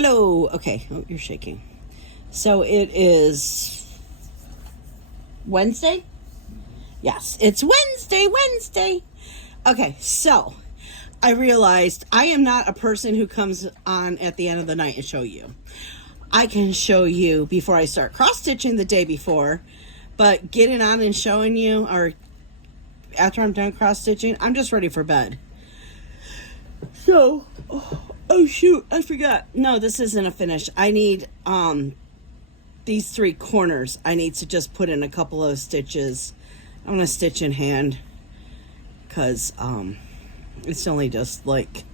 Hello. Okay. Oh, you're shaking. So it is Wednesday? Yes, it's Wednesday. Okay, so I realized I am not a person who comes on at the end of the night and show you. I can show you before I start cross-stitching the day before, but getting on and showing you, or after I'm done cross-stitching, I'm just ready for bed. So, oh shoot, I forgot. No, this isn't a finish. I need these three corners. I need to just put in a couple of stitches. I'm going to stitch in hand because it's only just like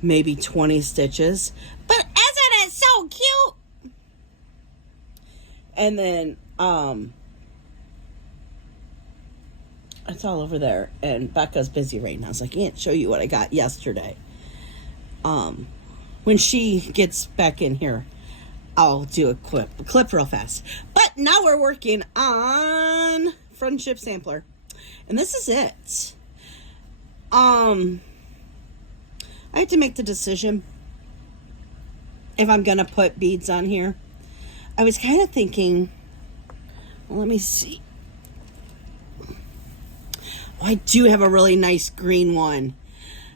maybe 20 stitches. But isn't it so cute? And then it's all over there. And Becca's busy right now, so I can't show you what I got yesterday. When she gets back in here, I'll do a clip real fast. But now we're working on Friendship Sampler. And this is it. I have to make the decision if I'm going to put beads on here. I was kind of thinking, well, let me see. Oh, I do have a really nice green one.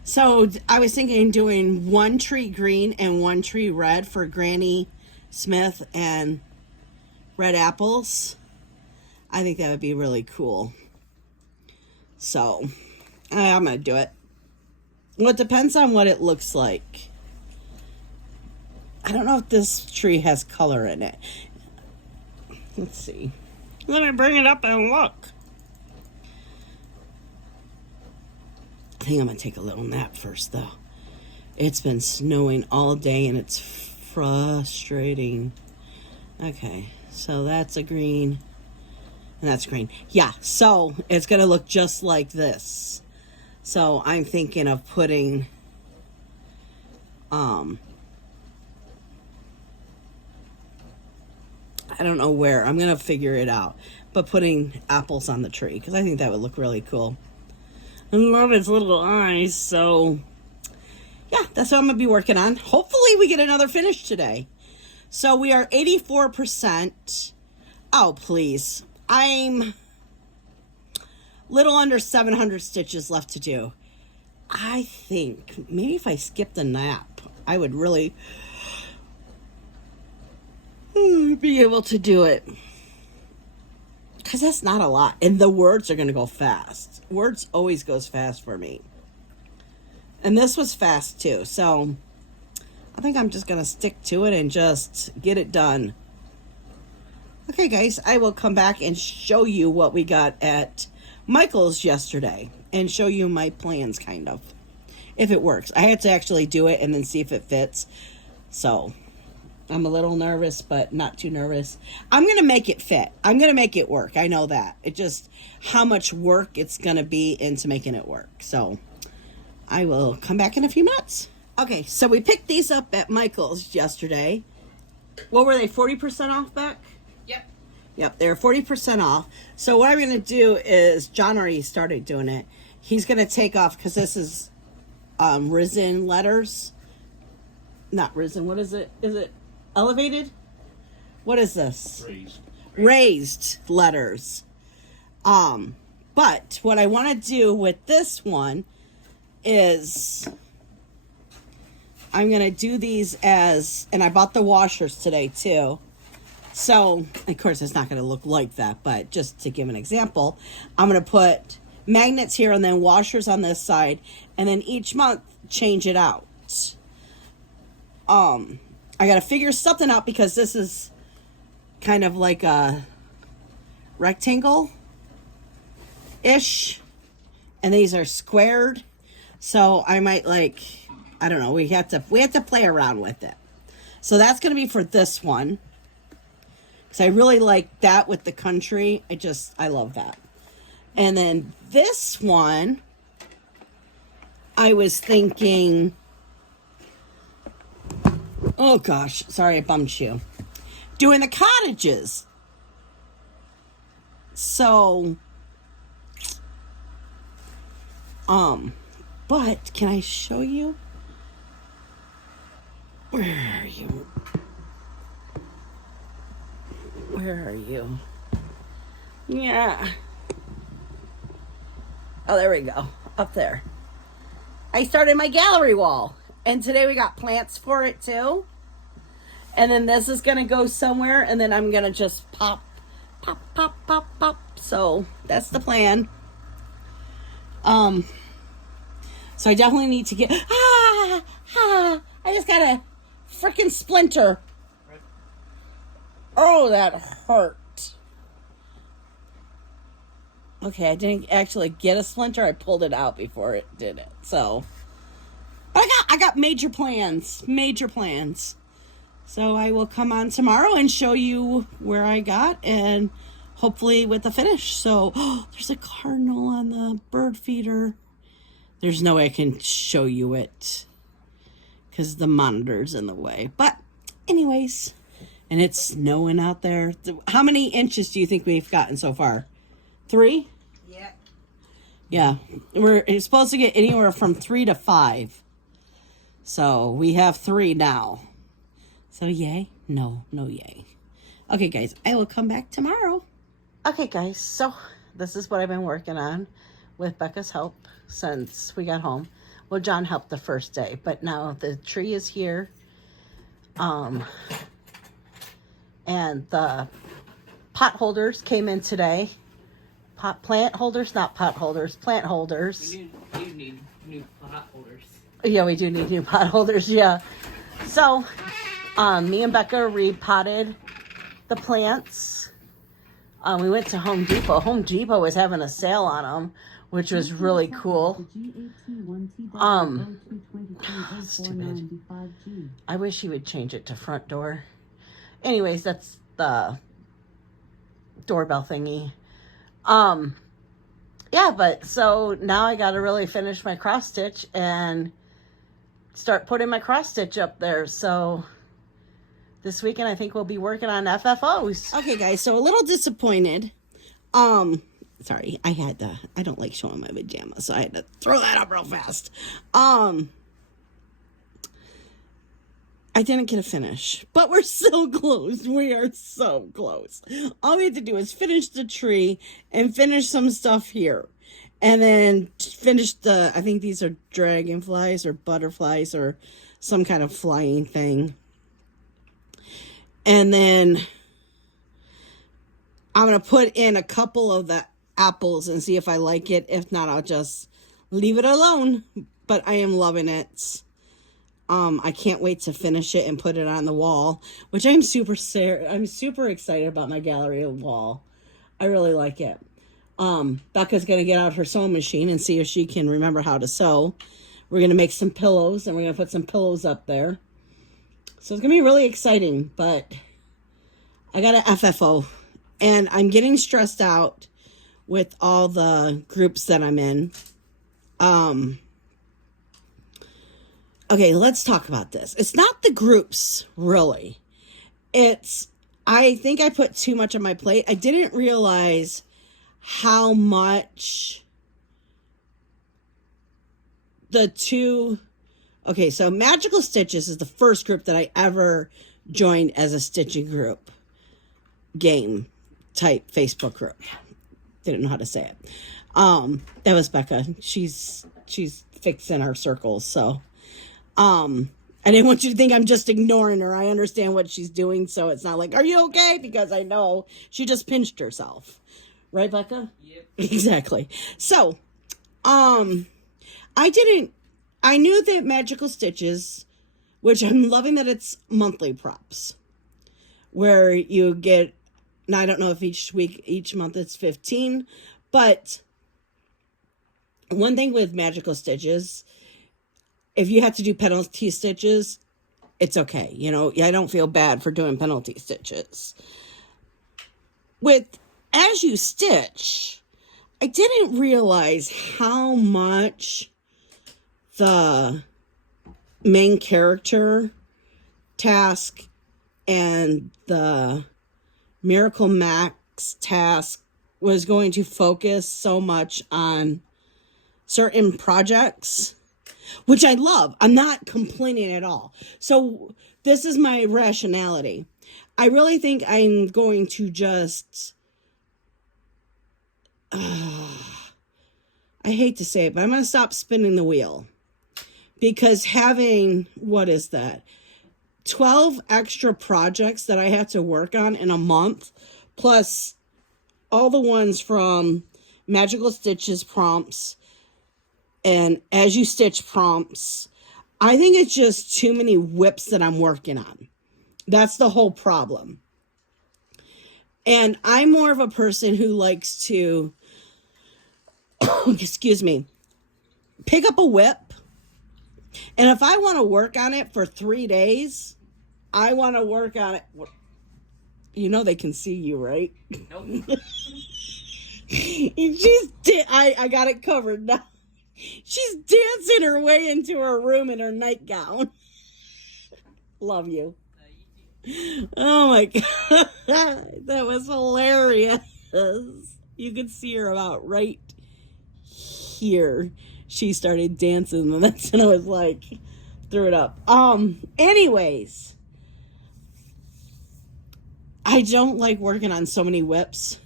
So I was thinking doing one tree green and one tree red for Granny Smith and red apples. I think that would be really cool. So I'm going to do it. Well, it depends on what it looks like. I don't know if this tree has color in it. Let's see. Let me bring it up and look. I think I'm going to take a little nap first, though. It's been snowing all day, and it's frustrating. Okay, so that's a green, and that's green. Yeah, so it's going to look just like this. So I'm thinking of putting, I don't know where. I'm going to figure it out. But putting apples on the tree, because I think that would look really cool. I love its little eyes, so yeah, that's what I'm going to be working on. Hopefully we get another finish today. So we are 84%. Oh, please. I'm little under 700 stitches left to do. I think maybe if I skipped a nap, I would really be able to do it. Because that's not a lot. And the words are going to go fast. Words always goes fast for me. And this was fast too. So I think I'm just going to stick to it and just get it done. Okay, guys. I will come back and show you what we got at Michael's yesterday. And show you my plans, kind of. If it works. I had to actually do it and then see if it fits. So I'm a little nervous, but not too nervous. I'm going to make it fit. I'm going to make it work. I know that. It just how much work it's going to be into making it work. So I will come back in a few minutes. Okay, so we picked these up at Michael's yesterday. What were they, 40% off, Beck? Yep, they're 40% off. So what I'm going to do is, John already started doing it. He's going to take off, because this is risen letters. Not risen, what is it? Is it elevated? What is this? Raised letters. But what I want to do with this one is I'm going to do these as, and I bought the washers today too. So, of course, it's not going to look like that, but just to give an example, I'm going to put magnets here and then washers on this side, and then each month change it out. I got to figure something out because this is kind of like a rectangle-ish, and these are squared. So I might I don't know. We have to play around with it. So that's going to be for this one. Because I really like that with the country. I love that. And then this one, I was thinking, oh gosh, sorry I bumped you. Doing the cottages. So, but can I show you? Where are you? Where are you? Yeah. Oh, there we go. Up there. I started my gallery wall. And today we got plants for it too. And then this is going to go somewhere. And then I'm going to just pop. So that's the plan. So I definitely need to get... I just got a freaking splinter. Oh, that hurt. Okay, I didn't actually get a splinter. I pulled it out before it did it. So, but I got major plans. So I will come on tomorrow and show you where I got and hopefully with the finish. So, there's a cardinal on the bird feeder. There's no way I can show you it because the monitor's in the way. But anyways, and it's snowing out there. How many inches do you think we've gotten so far? 3? Yeah. Yeah. We're supposed to get anywhere from 3 to 5. So we have 3 now. So yay? No yay. Okay, guys, I will come back tomorrow. Okay, guys, so this is what I've been working on with Becca's help since we got home. Well, John helped the first day, but now the tree is here. And the pot holders came in today. Plant holders. We need new pot holders. Yeah, we do need new pot holders, yeah. So, me and Becca repotted the plants. We went to Home Depot. Home Depot was having a sale on them, which was really cool. Stupid. I wish he would change it to front door. Anyways, that's the doorbell thingy. Yeah, but so now I got to really finish my cross stitch and start putting my cross stitch up there. So this weekend I think we'll be working on FFOs. Okay, guys, so a little disappointed. Sorry, I don't like showing my pajamas, so I had to throw that up real fast. I didn't get a finish, but we're so close. We are so close. All we have to do is finish the tree and finish some stuff here. And then finish I think these are dragonflies or butterflies or some kind of flying thing. And then I'm going to put in a couple of the apples and see if I like it. If not, I'll just leave it alone. But I am loving it. I can't wait to finish it and put it on the wall, which I'm super excited about my gallery wall. I really like it. Becca's going to get out her sewing machine and see if she can remember how to sew. We're going to make some pillows and we're going to put some pillows up there. So it's going to be really exciting, but I got an FFO and I'm getting stressed out with all the groups that I'm in. Okay, let's talk about this. It's not the groups, really. I think I put too much on my plate. I didn't realize how much okay, so Magical Stitches is the first group that I ever joined as a stitching group. Game type Facebook group. Didn't know how to say it. That was Becca. She's fixing our circles, so... I didn't want you to think I'm just ignoring her. I understand what she's doing, so it's not like, are you okay? Because I know she just pinched herself. Right, Becca? Yep. Exactly. So, I knew that Magical Stitches, which I'm loving that it's monthly props, where you get, now I don't know if each month it's 15, but one thing with Magical Stitches, if you have to do penalty stitches, it's okay. You know, I don't feel bad for doing penalty stitches. As you stitch, I didn't realize how much the main character task and the Miracle Max task was going to focus so much on certain projects, which I love. I'm not complaining at all. So this is my rationality. I really think I'm going to just, I hate to say it, but I'm going to stop spinning the wheel. Because having, what is that? 12 extra projects that I have to work on in a month, plus all the ones from Magical Stitches prompts and As You Stitch prompts. I think it's just too many whips that I'm working on. That's the whole problem. And I'm more of a person who likes to, excuse me, pick up a whip. And if I want to work on it for 3 days, I want to work on it. You know they can see you, right? Nope. I got it covered now. She's dancing her way into her room in her nightgown. Love you. Oh my God. That was hilarious. You could see her about right here. She started dancing, and that's when I was like, threw it up. Anyways, I don't like working on so many whips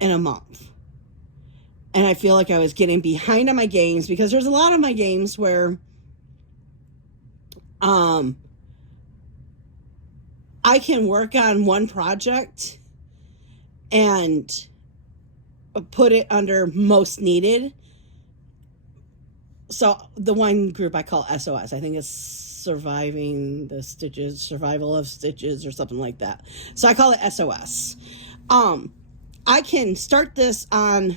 in a month. And I feel like I was getting behind on my games because there's a lot of my games where I can work on one project and put it under most needed. So the one group I call SOS, I think it's survival of stitches or something like that. So I call it SOS. I can start this on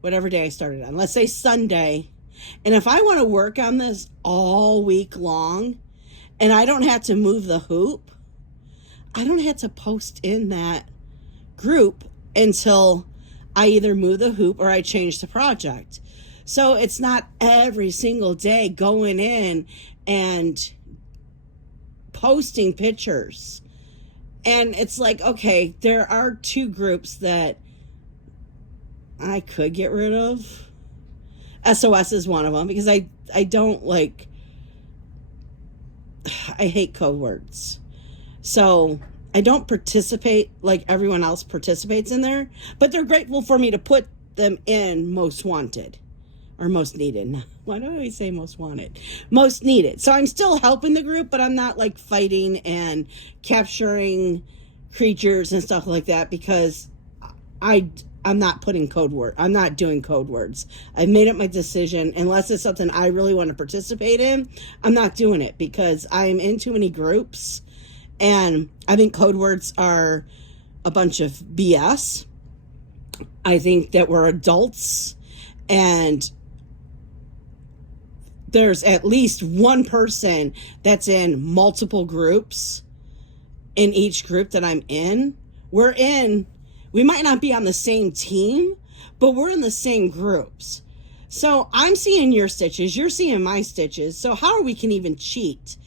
whatever day I started on. Let's say Sunday. And if I want to work on this all week long and I don't have to move the hoop, I don't have to post in that group until I either move the hoop or I change the project. So it's not every single day going in and posting pictures. And it's like, okay, there are 2 groups that I could get rid of. SOS is one of them because I don't like, I hate code words. So I don't participate like everyone else participates in there, but they're grateful for me to put them in most wanted. Or most needed. Why do I always say most wanted? Most needed. So I'm still helping the group, but I'm not like fighting and capturing creatures and stuff like that because I'm not putting code word. I'm not doing code words. I've made up my decision. Unless it's something I really want to participate in, I'm not doing it because I'm in too many groups. And I think code words are a bunch of BS. I think that we're adults and there's at least one person that's in multiple groups in each group that I'm in. We might not be on the same team, but we're in the same groups. So I'm seeing your stitches, you're seeing my stitches. So how we can even cheat?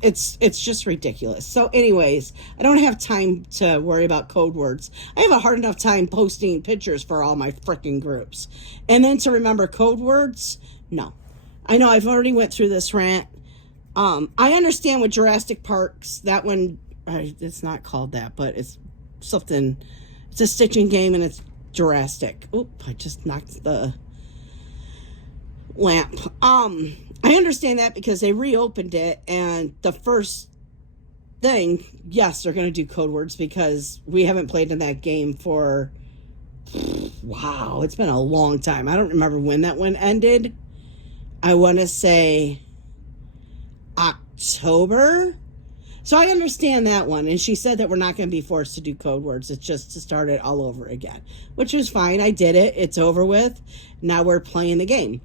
It's just ridiculous. So anyways, I don't have time to worry about code words. I have a hard enough time posting pictures for all my freaking groups. And then to remember code words, no. I know I've already went through this rant. I understand with Jurassic Parks, that one, it's not called that, but it's something, it's a stitching game and it's Jurassic. Oop, I just knocked the lamp. I understand that because they reopened it and the first thing, yes, they're going to do code words because we haven't played in that game for, wow, it's been a long time. I don't remember when that one ended. I want to say October. So I understand that one. And she said that we're not going to be forced to do code words. It's just to start it all over again, which was fine. I did it. It's over with. Now we're playing the game.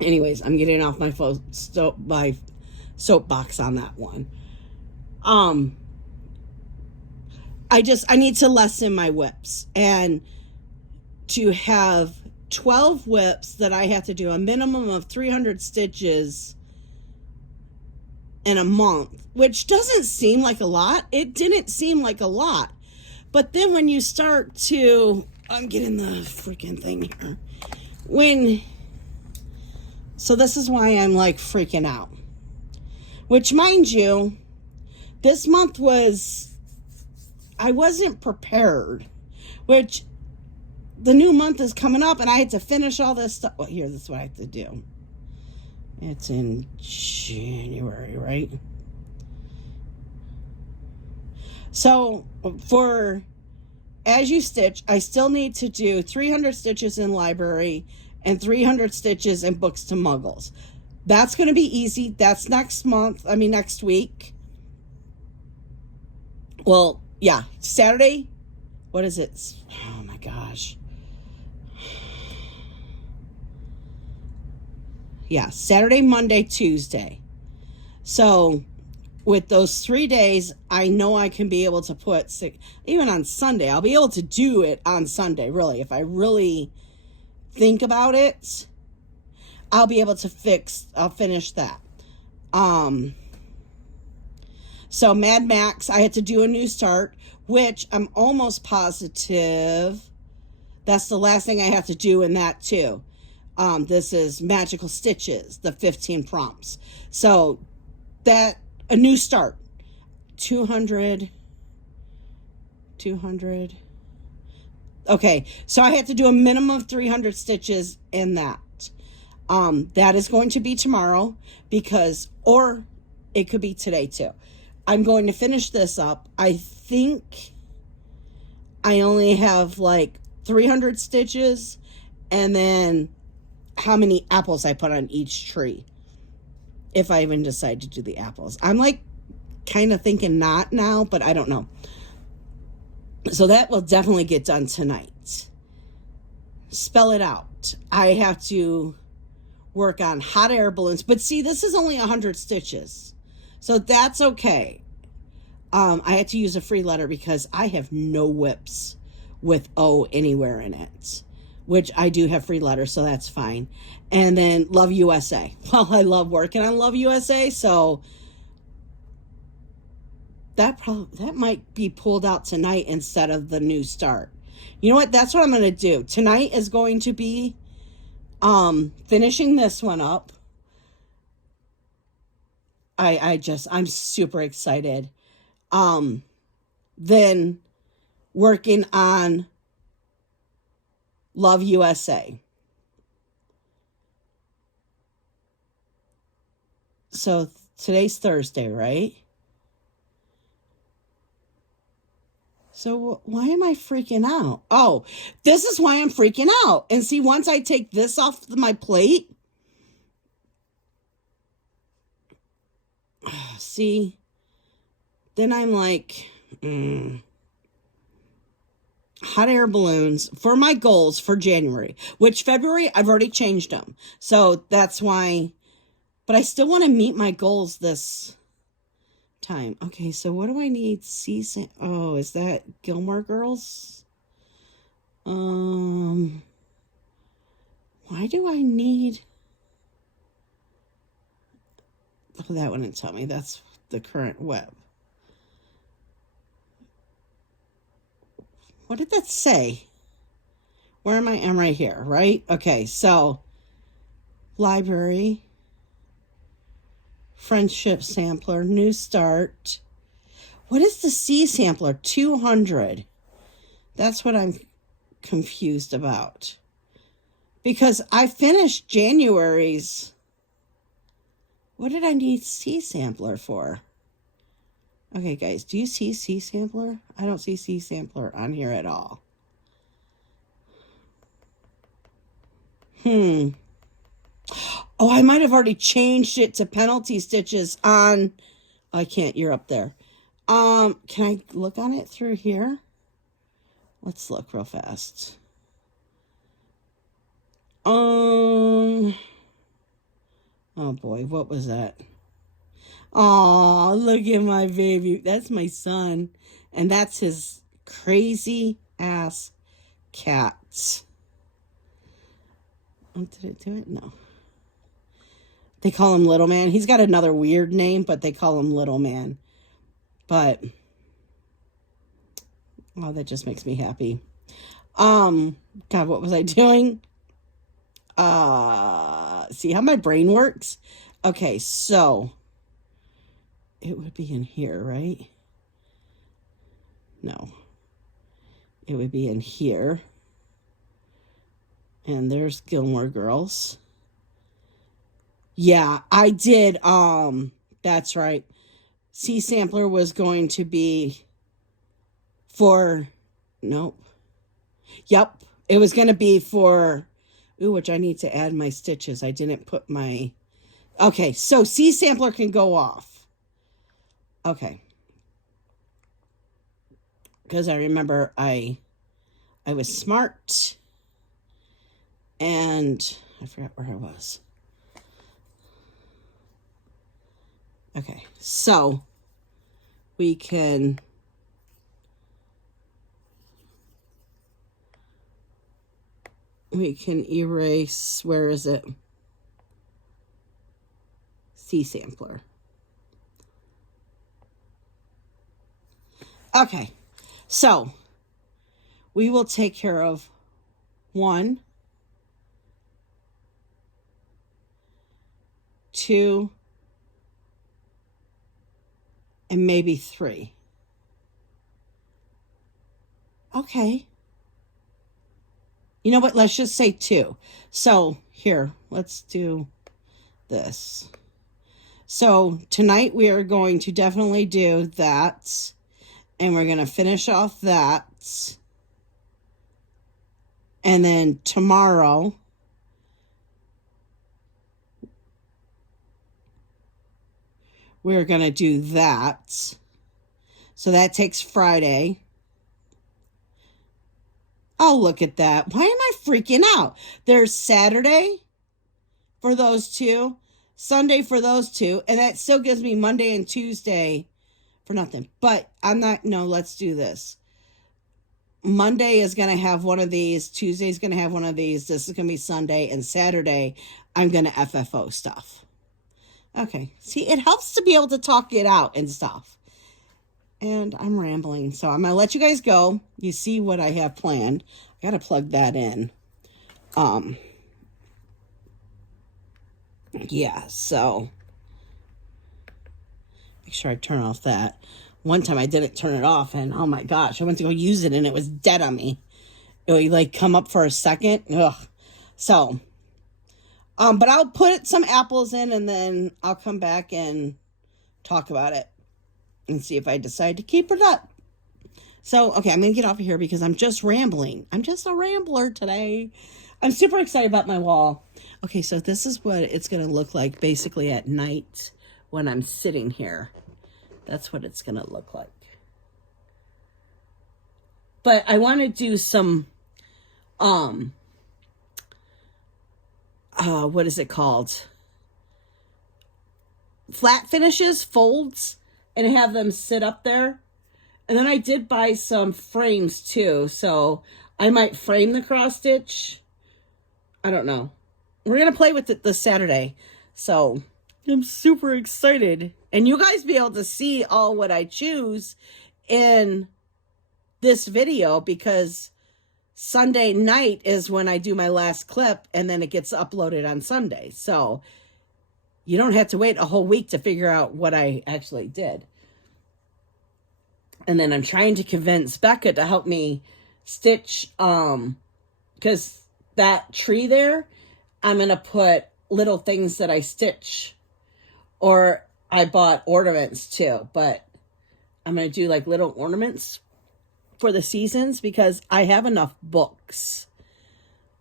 Anyways, I'm getting off my soapbox on that one. I need to lessen my whips and to have 12 whips that I have to do a minimum of 300 stitches in a month, which doesn't seem like a lot. It didn't seem like a lot. But then when you start to, I'm getting the freaking thing here. So this is why I'm like freaking out. Which, mind you, this month I wasn't prepared. Which, the new month is coming up and I had to finish all this stuff. Well, here, this is what I have to do. It's in January, right? So, as you stitch, I still need to do 300 stitches in library and 300 stitches in books to muggles. That's going to be easy. That's next week. Well, yeah, Saturday. What is it? Oh my gosh. Yeah, Saturday, Monday, Tuesday. So with those 3 days, I know I can be able to put even on Sunday. I'll be able to do it on Sunday, really. If I really think about it, I'll be able to I'll finish that. So Mad Max, I had to do a new start, which I'm almost positive that's the last thing I have to do in that too. This is Magical Stitches, the 15 prompts. So that, a new start, 200. Okay, so I had to do a minimum of 300 stitches in that. That is going to be tomorrow or it could be today too. I'm going to finish this up. I think I only have like 300 stitches and then how many apples I put on each tree. If I even decide to do the apples. I'm like kind of thinking not now, but I don't know. So that will definitely get done tonight. Spell it out. I have to work on hot air balloons. But see, this is only 100 stitches. So that's okay. I had to use a free letter because I have no whips with O anywhere in it. Which I do have free letters, so that's fine. And then Love USA. Well, I love working on Love USA, so that might be pulled out tonight instead of the new start. You know what? That's what I'm going to do. Tonight is going to be finishing this one up. I'm super excited. Then working on Love USA. So today's Thursday, right? So why am I freaking out? Oh, this is why I'm freaking out. And see, once I take this off my plate, see, then I'm like, hot air balloons for my goals for January, which February, I've already changed them. So that's why, but I still want to meet my goals this time. Okay, so what do I need? Oh, is that Gilmore Girls? Why do I need? Oh, that wouldn't tell me. That's the current web. What did that say? Where am I? I'm right here, right? Okay, so library, friendship sampler, new start. What is the C sampler? 200. That's what I'm confused about. Because I finished January's. What did I need C sampler for? Okay, guys, do you see C sampler? I don't see C sampler on here at all. Oh, I might have already changed it to penalty stitches on. I can't. You're up there. Can I look on it through here? Let's look real fast. Oh boy, what was that? Oh, look at my baby. That's my son. And that's his crazy ass cat. Oh, did it do it? No. They call him Little Man. He's got another weird name, but they call him Little Man. But, oh, that just makes me happy. God, what was I doing? See how my brain works? Okay, so it would be in here, right? No. It would be in here. And there's Gilmore Girls. Yeah, I did. That's right. C sampler was going to be for, nope. Yep, it was going to be for, ooh, which I need to add my stitches. I didn't put my, okay, so C sampler can go off. Okay. Because I remember I was smart and I forgot where I was. Okay, so we can erase, where is it? C sampler. Okay, so we will take care of 1, 2, and maybe 3. Okay. You know what? Let's just say 2. So here, let's do this. So tonight we are going to definitely do that. And we're going to finish off that. And then tomorrow, we're going to do that. So that takes Friday. Oh, look at that. Why am I freaking out? There's Saturday for those 2, Sunday for those 2, and that still gives me Monday and Tuesday for nothing. But I'm not, no, let's do this. Monday is going to have one of these. Tuesday is going to have one of these. This is going to be Sunday. And Saturday, I'm going to FFO stuff. Okay. See, it helps to be able to talk it out and stuff. And I'm rambling, so I'm going to let you guys go. You see what I have planned. I got to plug that in. Yeah, so make sure I turn off that. One time I didn't turn it off, and oh my gosh, I went to go use it, and it was dead on me. It would, like, come up for a second. Ugh. So, but I'll put some apples in, and then I'll come back and talk about it. And see if I decide to keep it up. So, okay, I'm going to get off of here because I'm just rambling. I'm just a rambler today. I'm super excited about my wall. Okay, so this is what it's going to look like basically at night when I'm sitting here. That's what it's going to look like. But I want to do some, what is it called? Flat finishes, folds, and have them sit up there. And then I did buy some frames too, so I might frame the cross stitch. I don't know. We're going to play with it this Saturday. So I'm super excited. And you guys be able to see all what I choose in this video because Sunday night is when I do my last clip and then it gets uploaded on Sunday. So you don't have to wait a whole week to figure out what I actually did. And then I'm trying to convince Becca to help me stitch, because that tree there, I'm going to put little things that I stitch. Or I bought ornaments too, but I'm going to do like little ornaments for the seasons because I have enough books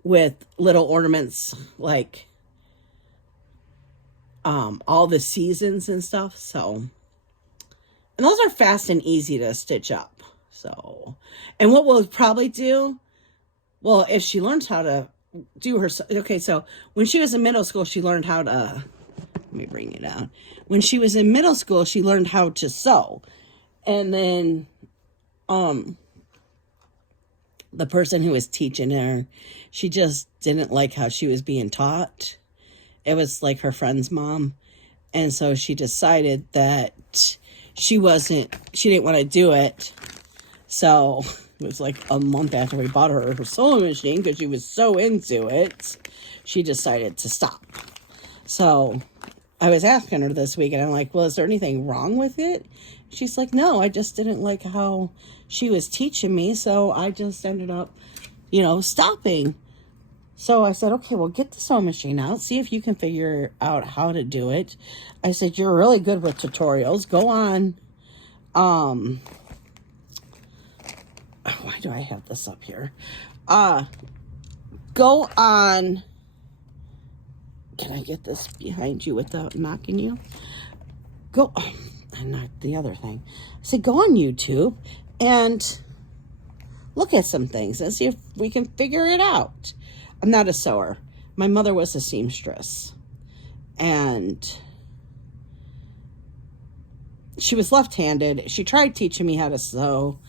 with little ornaments like all the seasons and stuff. So, and those are fast and easy to stitch up. So, and what we'll probably do, well, if she learns how to do her, okay, so when she was in middle school, she learned how to, let me bring it down. When she was in middle school, she learned how to sew. And then, the person who was teaching her, she just didn't like how she was being taught. It was like her friend's mom. And so she decided that she didn't want to do it. So it was like a month after we bought her sewing machine because she was so into it. she decided to stop. So I was asking her this week, and I'm like, well, is there anything wrong with it? She's like, no, I just didn't like how she was teaching me, so I just ended up, stopping. So I said, okay, well, get the sewing machine out. See if you can figure out how to do it. I said, you're really good with tutorials. Go on. Why do I have this up here? Go on. Can I get this behind you without knocking you? Go. Oh, I knocked the other thing. I said, go on YouTube and look at some things and see if we can figure it out. I'm not a sewer. My mother was a seamstress. And she was left-handed. She tried teaching me how to sew.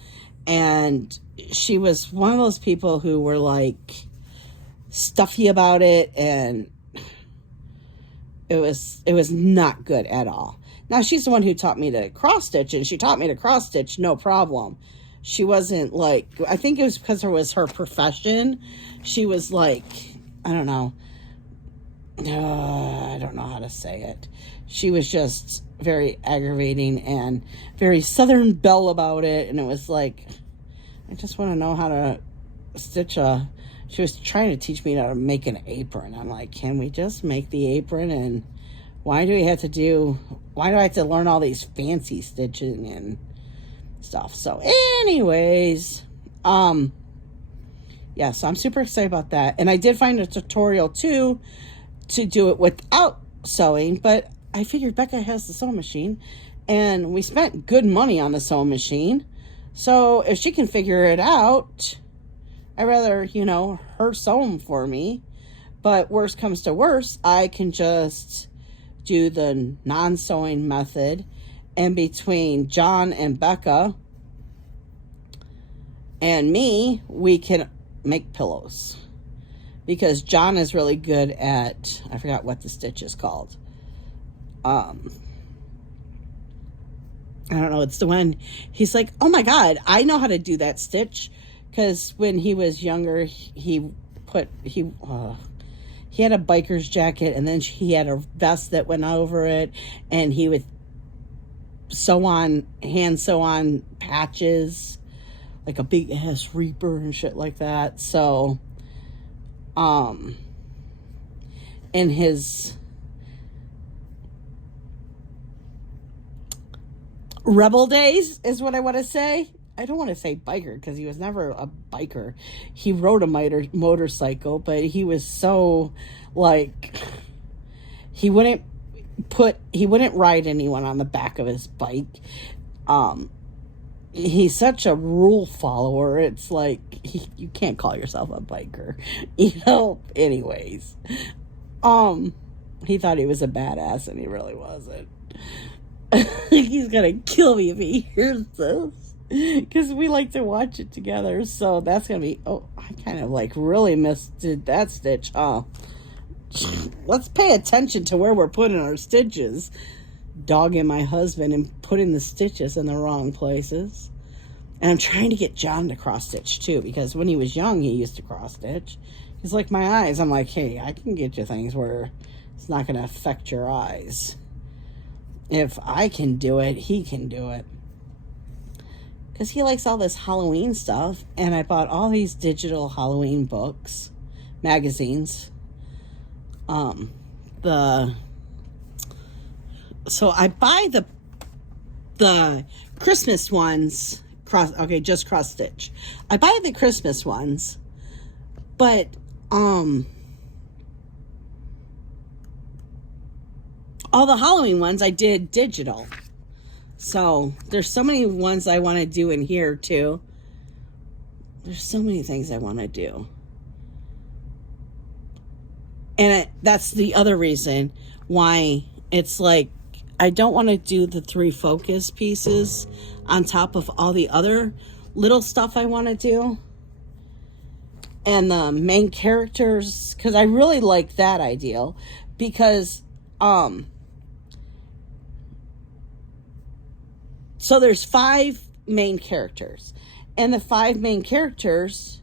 And she was one of those people who were like stuffy about it. And it was not good at all. Now, she's the one who taught me to cross-stitch. And she taught me to cross-stitch, no problem. She wasn't like, I think it was because it was her profession. She was like, I don't know. I don't know how to say it. She was just very aggravating and very Southern Belle about it. And it was like, I just want to know how to stitch she was trying to teach me how to make an apron. I'm like, can we just make the apron? And why do I have to learn all these fancy stitching and stuff? So anyways, yeah, so I'm super excited about that. And I did find a tutorial too to do it without sewing, but I figured Becca has the sewing machine and we spent good money on the sewing machine. So if she can figure it out, I'd rather, her sew them for me. But worst comes to worst, I can just do the non-sewing method. And between John and Becca and me, we can make pillows. Because John is really good at, I forgot what the stitch is called. I don't know, it's the one, he's like, oh my God, I know how to do that stitch. Because when he was younger, he had a biker's jacket, and then he had a vest that went over it, and he would hand sew on patches, like a big ass reaper and shit like that. So, in his rebel days is what I want to say. I don't want to say biker because he was never a biker. He rode a motorcycle, but he was so like, he wouldn't ride anyone on the back of his bike. He's such a rule follower. It's like, you can't call yourself a biker, anyways. He thought he was a badass and he really wasn't. He's gonna kill me if he hears this, because we like to watch it together. So that's gonna be, I kind of like really did that stitch. Let's pay attention to where we're putting our stitches. Dogging my husband and putting the stitches in the wrong places. And I'm trying to get John to cross stitch too, because when he was young he used to cross stitch. He's like my eyes. I'm like, hey, I can get you things where it's not going to affect your eyes. If I can do it, he can do it. Because he likes all this Halloween stuff. And I bought all these digital Halloween books, magazines. So I buy the Christmas ones, just cross stitch. I buy the Christmas ones, but all the Halloween ones I did digital. So there's so many ones I want to do in here too. There's so many things I want to do. And that's the other reason why it's like, I don't want to do the 3 focus pieces on top of all the other little stuff I want to do. And the main characters, because I really like that idea. Because, so there's 5 main characters. And the 5 main characters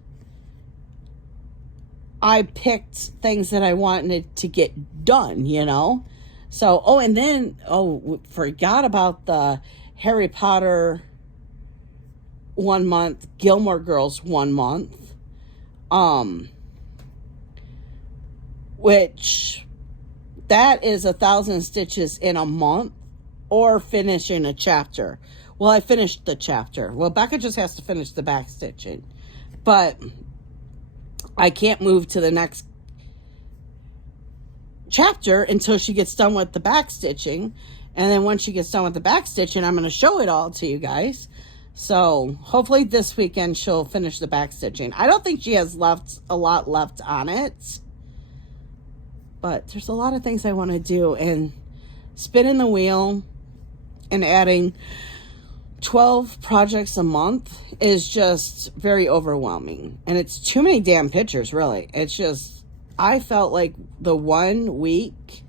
I picked things that I wanted to get done, you know? So, and then, forgot about the Harry Potter 1 month, Gilmore Girls 1 month, which that is 1,000 stitches in a month or finishing a chapter. Well, I finished the chapter. Well, Becca just has to finish the back stitching, but I can't move to the next chapter until she gets done with the back stitching. And then once she gets done with the back stitching, I'm going to show it all to you guys. So hopefully this weekend she'll finish the back stitching. I don't think she has a lot left on it, but there's a lot of things I want to do, and spinning the wheel and adding 12 projects a month is just very overwhelming. And it's too many damn pictures, really. It's just, I felt like the 1 week,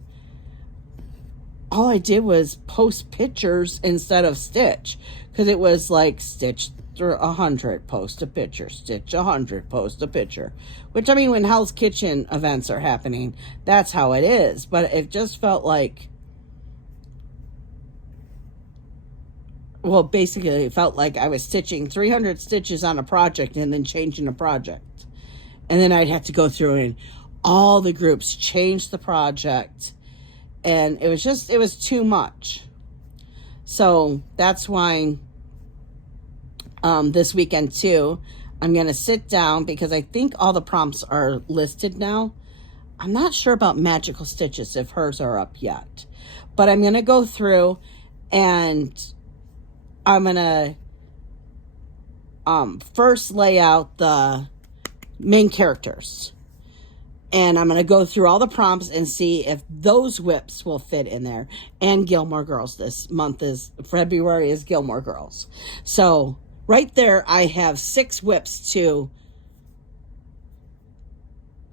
all I did was post pictures instead of stitch. Because it was like stitch through 100, post a picture, stitch 100, post a picture. Which, I mean, when Hell's Kitchen events are happening, that's how it is. But it just felt like, well, basically it felt like I was stitching 300 stitches on a project and then changing a project. And then I'd have to go through and all the groups change the project. And it was too much. So that's why this weekend too, I'm going to sit down, because I think all the prompts are listed now. I'm not sure about Magical Stitches, if hers are up yet. But I'm going to go through and I'm going to first lay out the main characters. And I'm going to go through all the prompts and see if those whips will fit in there. And Gilmore Girls. This month February is Gilmore Girls. So right there, I have 6 whips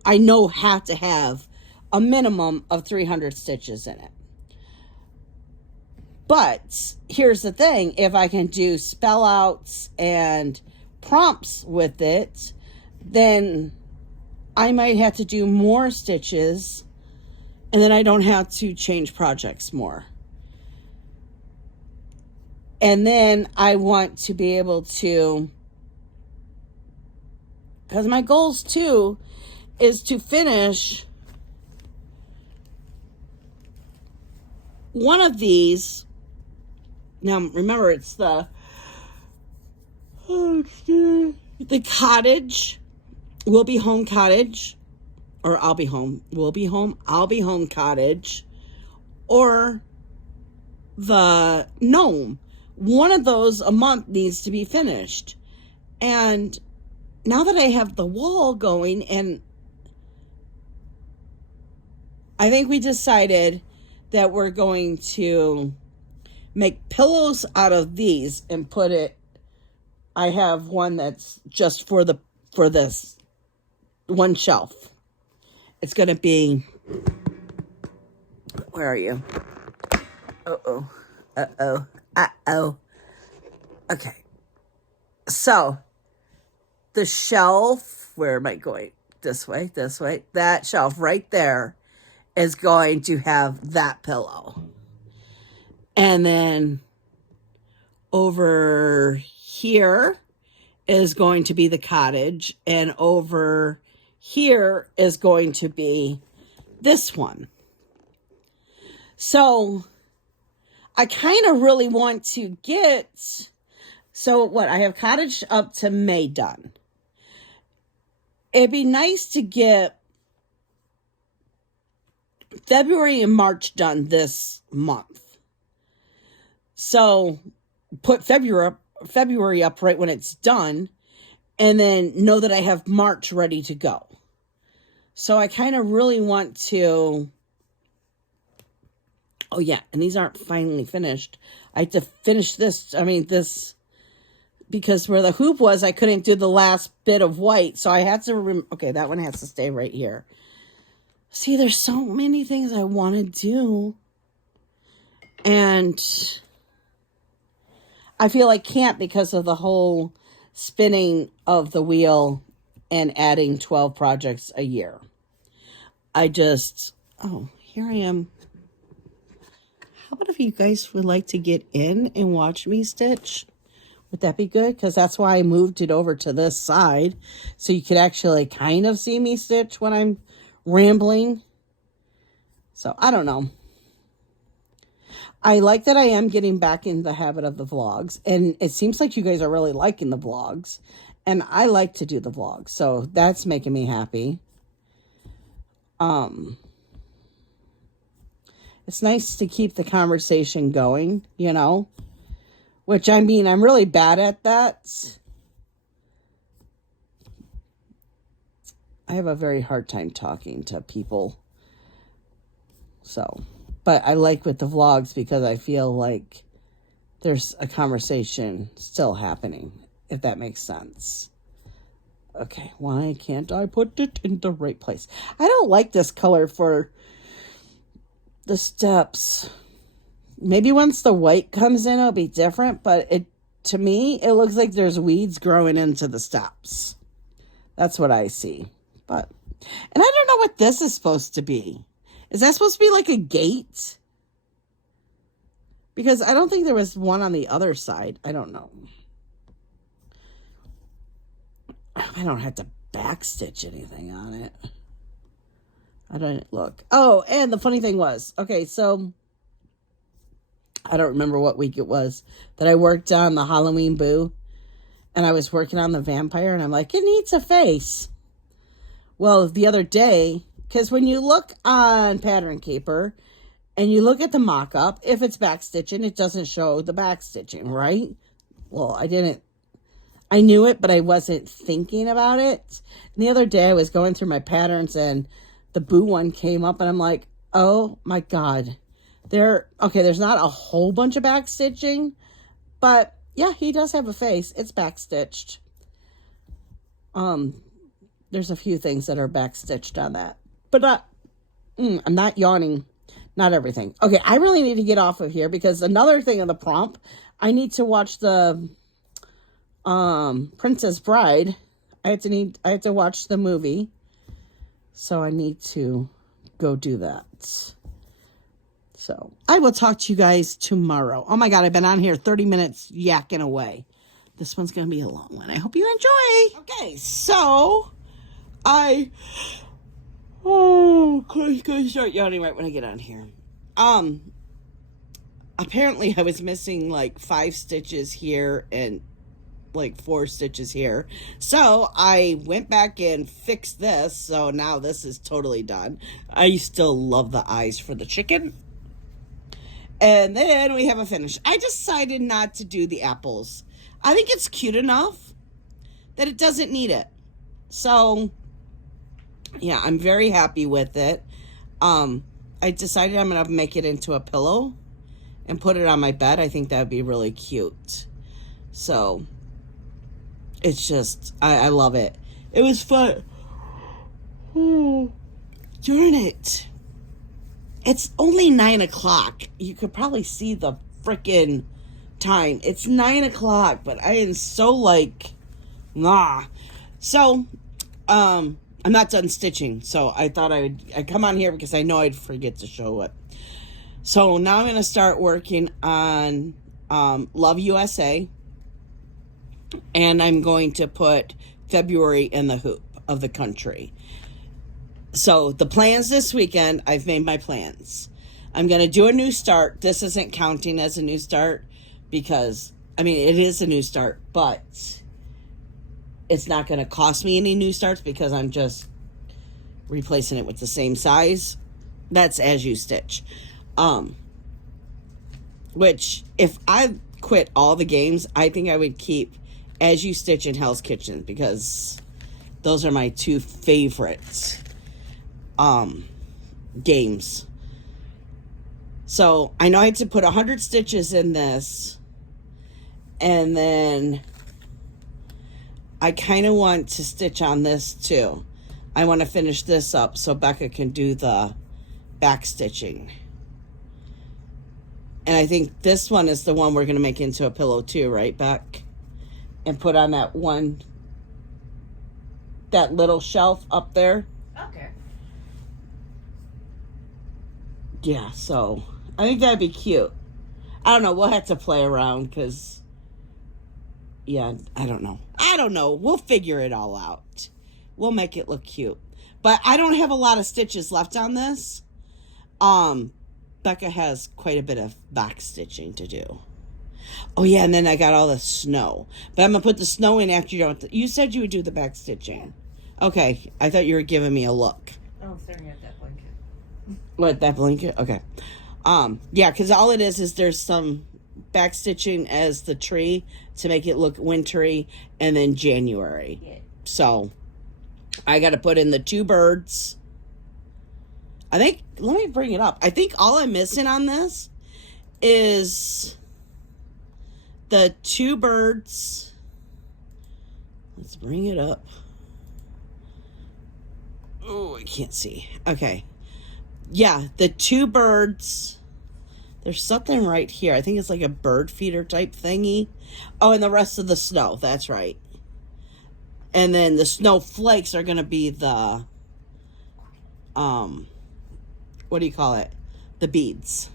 I know have to have a minimum of 300 stitches in it. But here's the thing. If I can do spell outs and prompts with it, then I might have to do more stitches, and then I don't have to change projects more. And then I want to be able to, because my goals too is to finish one of these. Now remember, it's the cottage. We'll be home cottage, or I'll be home. We'll be home. I'll be home cottage, or the gnome. One of those a month needs to be finished. And now that I have the wall going, and I think we decided that we're going to make pillows out of these and put it. I have one that's just for this one shelf. It's going to be, where are you? Okay. So the shelf, where am I going? This way. That shelf right there is going to have that pillow. And then over here is going to be the cottage, and over here is going to be this one. So I kind of really want to get, I have cottage up to May done. It'd be nice to get February and March done this month. So put February up right when it's done, and then know that I have March ready to go. So I kind of really want to, oh yeah, and these aren't finally finished. I have to finish this, because where the hoop was, I couldn't do the last bit of white, so I had to, okay, that one has to stay right here. See, there's so many things I want to do, and I feel I can't because of the whole spinning of the wheel and adding 12 projects a year. Oh, here I am. How about if you guys would like to get in and watch me stitch? Would that be good? Because that's why I moved it over to this side. So you could actually kind of see me stitch when I'm rambling. So I don't know. I like that I am getting back in the habit of the vlogs. And it seems like you guys are really liking the vlogs. And I like to do the vlogs. So that's making me happy. It's nice to keep the conversation going, you know. Which, I mean, I'm really bad at that. I have a very hard time talking to people. So, but I like with the vlogs because I feel like there's a conversation still happening, if that makes sense. Okay, why can't I put it in the right place? I don't like this color for the steps. Maybe once the white comes in, it'll be different, but to me, it looks like there's weeds growing into the steps. That's what I see. And I don't know what this is supposed to be. Is that supposed to be like a gate? Because I don't think there was one on the other side. I don't know. I don't have to backstitch anything on it. I don't look. Oh, and the funny thing was, okay, so I don't remember what week it was that I worked on the Halloween Boo. And I was working on the vampire. And I'm like, it needs a face. Well, the other day, because when you look on Pattern Keeper and you look at the mock-up, if it's backstitching, it doesn't show the backstitching, right? Well, I knew it, but I wasn't thinking about it. And the other day I was going through my patterns and the Boo one came up and I'm like, oh my God. There's not a whole bunch of backstitching, but yeah, he does have a face. It's backstitched. There's a few things that are backstitched on that, but I'm not yawning. Not everything. Okay, I really need to get off of here because another thing in the prompt, I need to watch the Princess Bride. I have to watch the movie, so I need to go do that. So I will talk to you guys tomorrow. Oh my God, I've been on here 30 minutes yakking away. This one's going to be a long one. I hope you enjoy. Okay, so I'm going to start yawning right when I get on here. Apparently I was missing like 5 stitches here and like 4 stitches here. So I went back and fixed this. So now this is totally done. I still love the eyes for the chicken. And then we have a finish. I decided not to do the apples. I think it's cute enough that it doesn't need it. So, yeah, I'm very happy with it. I decided I'm going to make it into a pillow and put it on my bed. I think that would be really cute. So, it's just, I love it. It was fun. Oh, darn it. It's only 9 o'clock. You could probably see the freaking time. It's 9 o'clock, but I am so like, nah. So, I'm not done stitching. So I thought I'd come on here because I know I'd forget to show it. So now I'm going to start working on Love USA. And I'm going to put February in the hoop of the country. So the plans this weekend, I've made my plans. I'm going to do a new start. This isn't counting as a new start because, I mean, it is a new start, but it's not going to cost me any new starts because I'm just replacing it with the same size. That's as you stitch. Which, if I quit all the games, I think I would keep As You Stitch in Hell's Kitchen because those are my 2 favorites. Games. So I know I had to put 100 stitches in this, and then I kind of want to stitch on this too. I want to finish this up so Becca can do the back stitching. And I think this one is the one we're going to make into a pillow too, right, Beck? And put on that that little shelf up there. Okay. Yeah, so I think that'd be cute. I don't know. We'll have to play around because, yeah, I don't know. We'll figure it all out. We'll make it look cute. But I don't have a lot of stitches left on this. Becca has quite a bit of back stitching to do. Oh, yeah, and then I got all the snow. But I'm going to put the snow in after you said you would do the back stitching. Okay, I thought you were giving me a look. Oh, I'm staring at that blanket. What, that blanket? Okay. Yeah, because all it is there's some back stitching as the tree to make it look wintry, and then January. Yeah. So I got to put in the 2 birds. I think, let me bring it up. I think all I'm missing on this is the 2 birds. Let's bring it up. Oh, I can't see. Okay. Yeah, the 2 birds. There's something right here. I think it's like a bird feeder type thingy. Oh, and the rest of the snow. That's right. And then the snowflakes are going to be the, what do you call it? The beads.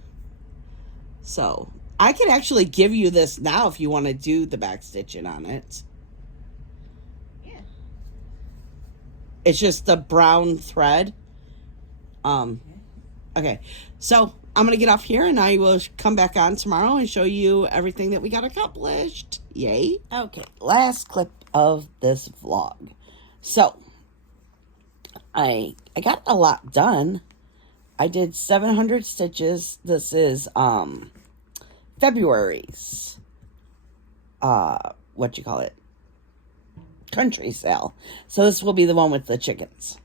So I could actually give you this now if you want to do the back stitching on it. Yeah. It's just the brown thread. Okay. So I'm going to get off here and I will come back on tomorrow and show you everything that we got accomplished. Yay. Okay. Last clip of this vlog. So I got a lot done. I did 700 stitches. This is February's what you call it, country sale. So this will be the one with the chickens.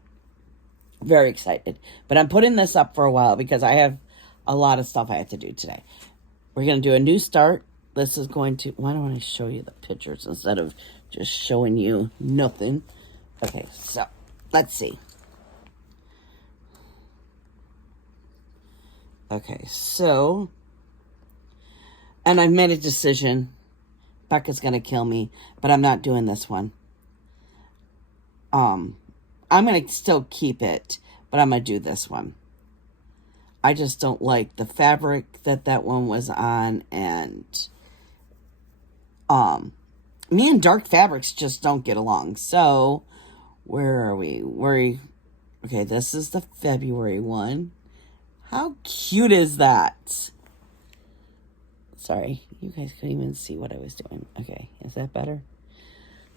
Very excited, but I'm putting this up for a while because I have a lot of stuff I have to do today. We're going to do a new start. This is going to, why don't I show you the pictures instead of just showing you nothing? Okay, so let's see. Okay, so, and I've made a decision. Becca's going to kill me, but I'm not doing this one. I'm going to still keep it, but I'm going to do this one. I just don't like the fabric that one was on, and me and dark fabrics just don't get along. So, where are we? Okay, this is the February one. How cute is that? Sorry, you guys couldn't even see what I was doing. Okay, is that better?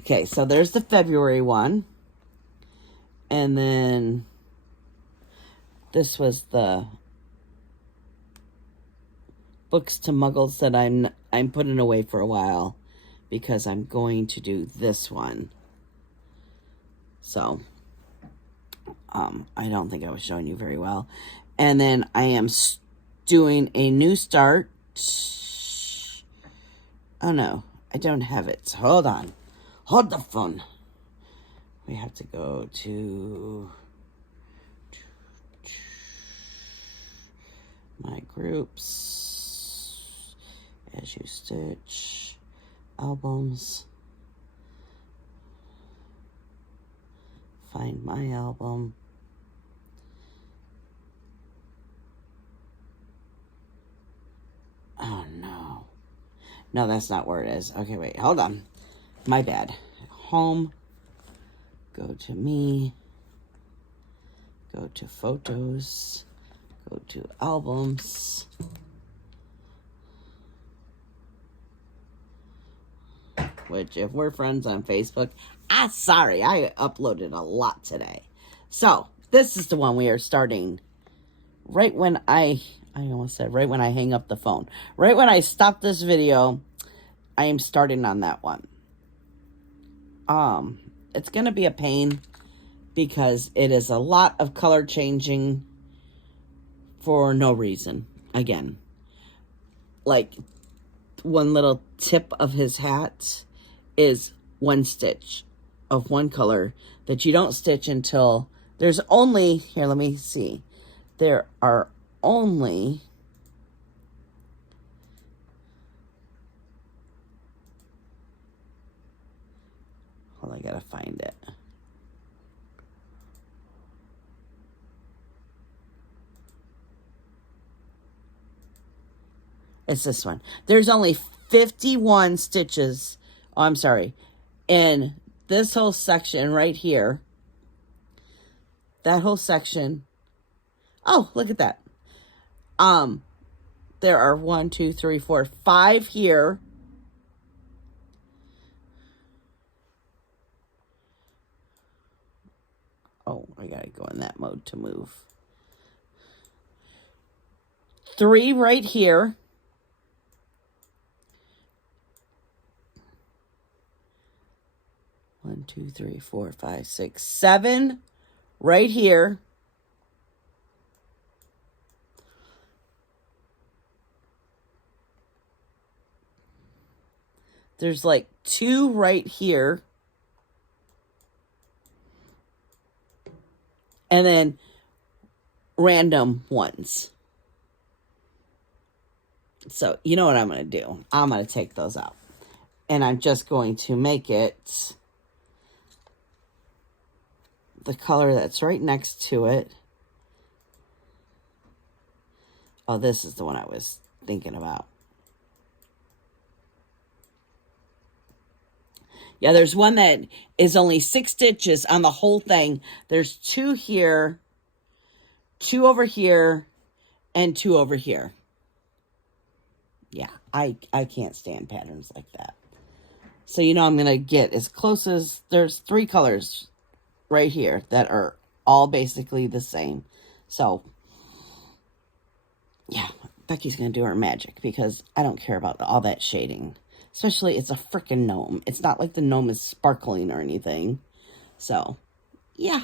Okay, so there's the February one. And then this was the Books to Muggles that I'm putting away for a while because I'm going to do this one. So, I don't think I was showing you very well. And then I am doing a new start. Oh no, I don't have it. Hold on. Hold the phone. We have to go to my groups, as you stitch, albums, find my album, oh no, that's not where it is. Okay, wait, hold on, my bad. Home, go to me, go to photos, go to albums, which if we're friends on Facebook, sorry, I uploaded a lot today. So this is the one we are starting right when I almost said right when I hang up the phone. Right when I stop this video, I am starting on that one. It's going to be a pain because it is a lot of color changing for no reason. Again, like one little tip of his hat is one stitch of one color that you don't stitch until there's only, here, let me see. There are only hold on, I gotta find it. It's this one. There's only 51 stitches. Oh, I'm sorry. In this whole section right here. That whole section. Oh, look at that. There are 1, 2, 3, 4, 5 here. Oh, I gotta go in that mode to move. 3 right here. One, 2, 3, 4, 5, 6, 7 right here. There's like 2 right here. And then random ones. So, you know what I'm going to do? I'm going to take those out. And I'm just going to make it the color that's right next to it. Oh, this is the one I was thinking about. Yeah, there's one that is only 6 stitches on the whole thing. There's 2 here, 2 over here, and 2 over here. Yeah, I can't stand patterns like that. So, you know, I'm going to get as close as... There's 3 colors right here that are all basically the same. So, yeah, Becky's going to do her magic because I don't care about all that shading. Especially, it's a freaking gnome. It's not like the gnome is sparkling or anything. So, yeah.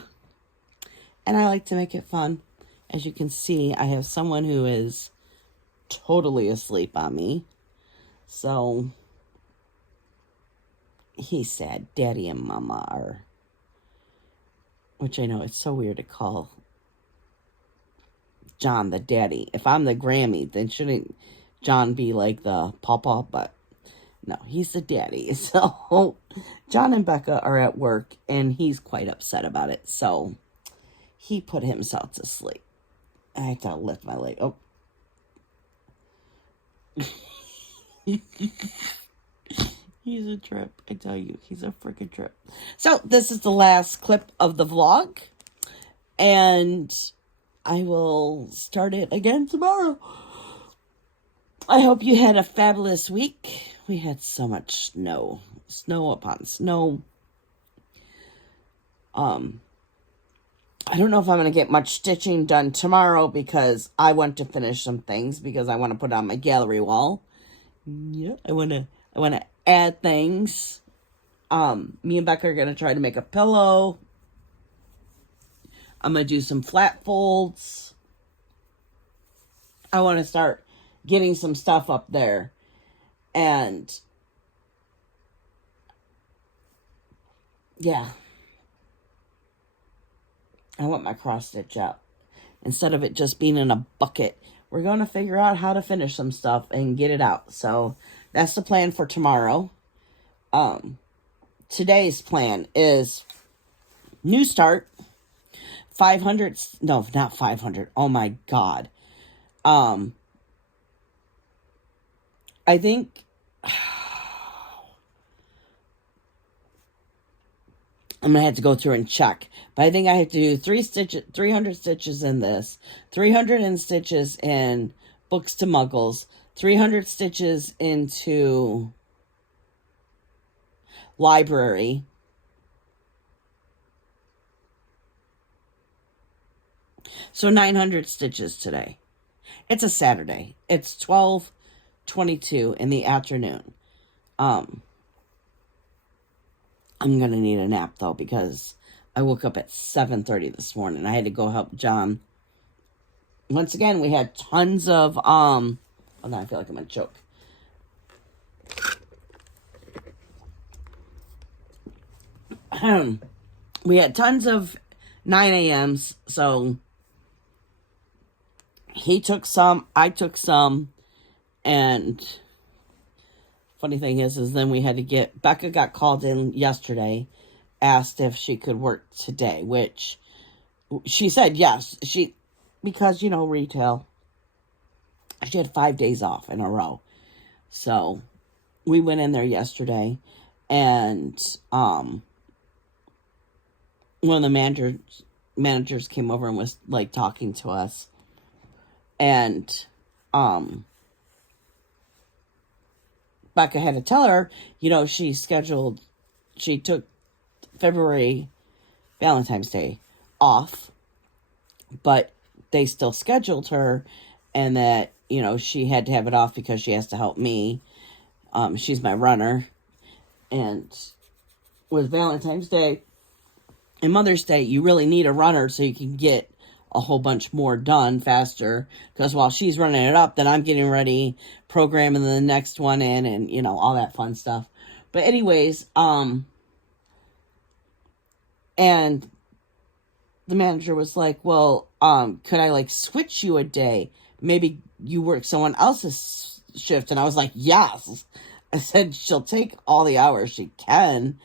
And I like to make it fun. As you can see, I have someone who is totally asleep on me. So, he's sad. Daddy and Mama are... Which I know, it's so weird to call John the daddy. If I'm the Grammy, then shouldn't John be like the papa? But... no, he's the daddy. So, John and Becca are at work, and he's quite upset about it. So, he put himself to sleep. I have to lift my leg. Oh. He's a trip. I tell you, he's a freaking trip. So, this is the last clip of the vlog. And I will start it again tomorrow. I hope you had a fabulous week. We had so much snow. Snow upon snow. I don't know if I'm going to get much stitching done tomorrow because I want to finish some things because I want to put on my gallery wall. Yeah, I want to add things. Me and Becca are going to try to make a pillow. I'm going to do some flat folds. I want to start getting some stuff up there. And yeah, I want my cross stitch out. Instead of it just being in a bucket, we're going to figure out how to finish some stuff and get it out. So that's the plan for tomorrow. Today's plan is new start, 500, no, not 500. Oh my God. I think I'm going to have to go through and check. But I think I have to do 300 stitches in this, 300 stitches in Books to Muggles, 300 stitches into Library. So 900 stitches today. It's a Saturday. It's 12:22 in the afternoon. I'm going to need a nap, though, because I woke up at 7:30 this morning. I had to go help John. Once again, we had tons of, oh, now I feel like I'm going to choke. We had tons of 9 a.m.s, so he took some, I took some, and funny thing is then we had to get, Becca got called in yesterday, asked if she could work today, which she said yes, because, you know, retail. She had 5 days off in a row. So we went in there yesterday, and one of the managers came over and was like talking to us, and Becca had to tell her, she took February Valentine's Day off, but they still scheduled her, and that she had to have it off because she has to help me. She's my runner, and with Valentine's Day and Mother's Day, you really need a runner so you can get a whole bunch more done faster, because while she's running it up, then I'm getting ready, programming the next one in, and all that fun stuff. But anyways, and the manager was like, well, could I like switch you a day? Maybe you work someone else's shift. And I was like, yes. I said, she'll take all the hours she can.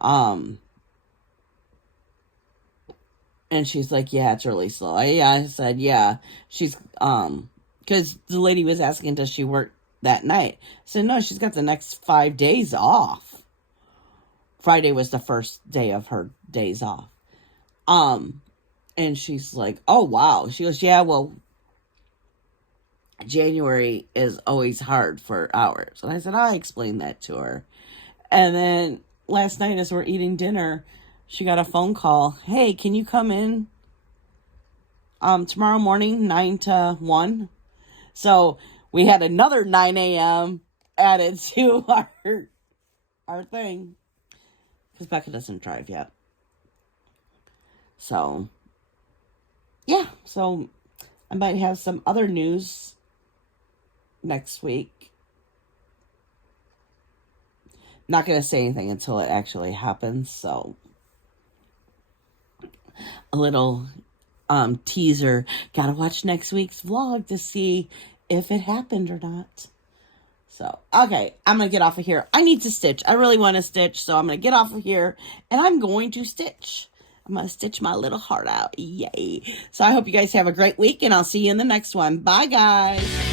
And she's like, yeah, it's really slow. I said, yeah. She's, because the lady was asking, does she work that night? I said, no, she's got the next 5 days off. Friday was the first day of her days off. And she's like, oh, wow. She goes, yeah, well, January is always hard for hours. And I said, I explained that to her. And then last night as we're eating dinner, she got a phone call. Hey, can you come in tomorrow morning, 9 to 1? So we had another 9 a.m. added to our thing, because Becca doesn't drive yet. So, yeah. So I might have some other news next week. Not going to say anything until it actually happens. So a little teaser. Gotta watch next week's vlog to see if it happened or not. So, okay, I'm going to get off of here. I need to stitch. I really want to stitch, so I'm going to get off of here, and I'm going to stitch. I'm going to stitch my little heart out. Yay. So I hope you guys have a great week, and I'll see you in the next one. Bye, guys.